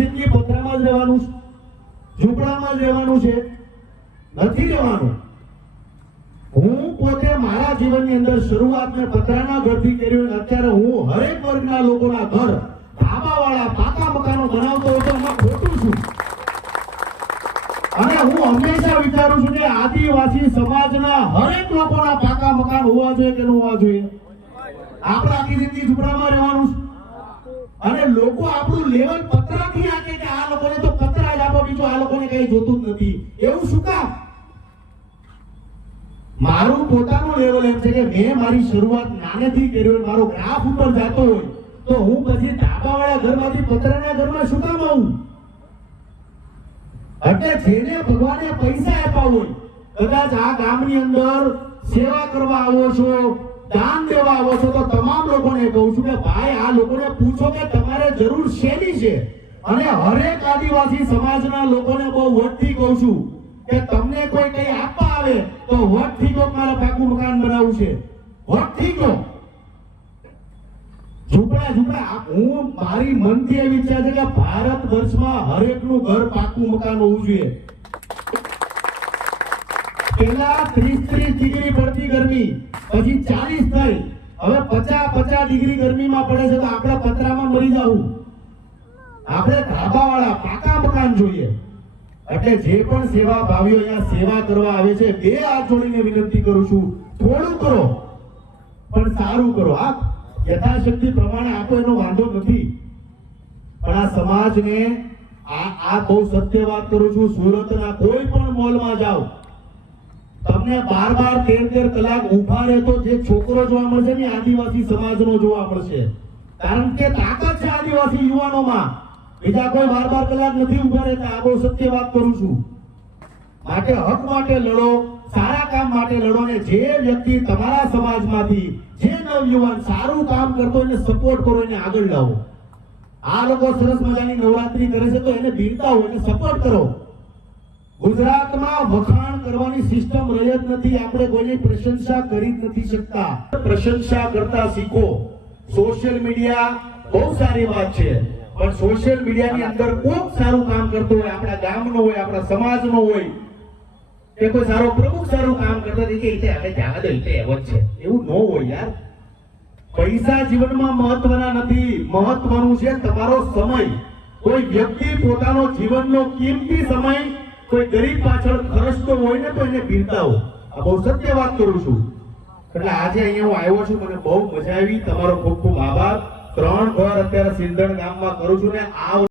જિંદગી પથરામાં જ રહેવાનું છે, ઝૂંપડામાં જ રહેવાનું છે? નથી રહેવાનું. હું પોતે મારા જીવનની અંદર શરૂઆત મેં પતરાના ઘરથી કરી અને અત્યારે હું હરેક વર્ગના લોકોના ઘર ધાબાવાળા પાકા મકાનો બનાવતો હોય તો એમાં ખોટું છું. અને હું હંમેશા વિચારું છું કે આદિવાસી સમાજના હરેક લોકોના પાકા મકાન હોવા જોઈએ કે ન હોવા જોઈએ? આપણે આખી જિંદગી ઝૂંપડામાં રહેવાનું છે અને લોકો આપણું લેવલ પતરાથી આકે કે આ લોકોને તો પતરા જ આપો, બીજું આ લોકોને કઈ જોતું જ નથી. એવું શું કામ? મારું પોતાનું લેવલ એમ છે કે મેં મારી શરૂઆત નાનેથી કરી હોય, મારો ગ્રાફ ઉપર જતો હોય તો હું પછી ધાબાવાળા ઘરમાંથી પતરાના ઘરમાં શું કામ આવું? એટલે જેને ભગવાને પૈસા આપ્યા હોય, કદાચ આ ગામની અંદર સેવા કરવા આવો છો, દાન દેવા આવો છો, તો તમામ લોકોને કહું છું કે ભાઈ આ લોકોને પૂછો કે તમારે જરૂર શેની છે. અને હરેક આદિવાસી સમાજના લોકોને બહુ વટથી કહું છું કે તમને કોઈ કઈ આપવા આવે તો વટથી કહો મારે પાકું મકાન બનાવવું છે, વટથી કહો. ઝૂંપડા હું મારી મનથી એવી ઈચ્છા છે કે ભારત વર્ષમાં હરેકનું ઘર પાકું મકાન હોવું જોઈએ. પેલા 30 ડિગ્રી પડતી ગરમી, પછી 40 થઈ, હવે 50 ડિગ્રી ગરમીમાં પડે છે તો આપણે પતરામાં મરી જવું. આપણે ધાબાવાળા પાકા મકાન જોઈએ. એટલે જે પણ સેવા ભાવીઓ અહીંયા સેવા કરવા આવે છે, બે હાથ જોડીને વિનંતી કરું છું, થોડું કરો પણ સારું કરો. આ યથાશક્તિ પ્રમાણે આપો એનો વાંધો નથી, પણ આ સમાજને આ બહુ સત્ય વાત કરું છું. સુરતના કોઈ પણ મોલમાં જાઓ, તમને 12-13 કલાક ઉભા રહેતો જે છોકરો જોવા મળશે ને આદિવાસી સમાજનો જોવા મળશે. કારણ કે તાકાત છે આદિવાસી યુવાનોમાં. બીજા કોઈ 12 કલાક નથી ઉભા રહેતા. આ બહુ સત્ય વાત કરું છું. માટે હક માટે લડો, સારા કામ માટે લડો. ને જે વ્યક્તિ તમારા સમાજમાંથી જે નવયુવાન સારું કામ કરતો એને સપોર્ટ કરો, એને આગળ લાવો. આ લોકો સરસ મજાની નવરાત્રી કરે છે તો એને બિરદાવો, એને સપોર્ટ કરો. ગુજરાતમાં વખાણ કરવાની સિસ્ટમ રહી જ નથી. આપણે કોઈની પ્રશંસા કરી જ નથી શકતા. પ્રશંસા કરતા શીખો. સોશિયલ મીડિયા બહુ સારી વાત છે, પણ સોશિયલ મીડિયાની અંદર કોક સારું કામ કરતો હોય, આપણા ગામનો હોય, આપણા સમાજનો હોય, કે કોઈ સારો પ્રમુખ સારું કામ કરતો હોય કે આપણે જવા દો, એવો જ છે, એવું ન હોય યાર. પૈસા જીવનમાં મહત્વના નથી, મહત્વનું છે તમારો સમય. કોઈ વ્યક્તિ પોતાનો જીવનનો કિંમતી સમય કોઈ ગરીબ પાછળ ખર્ચતો હોય ને તો એને બિરદાવો. આ બહુ સત્ય વાત કરું છું. એટલે આજે અહીંયા હું આવ્યો છું, મને બહુ મજા આવી. તમારો ખૂબ ખૂબ આભાર. 3 ઘર અત્યારે સિંધણ ગામમાં કરું છું ને આ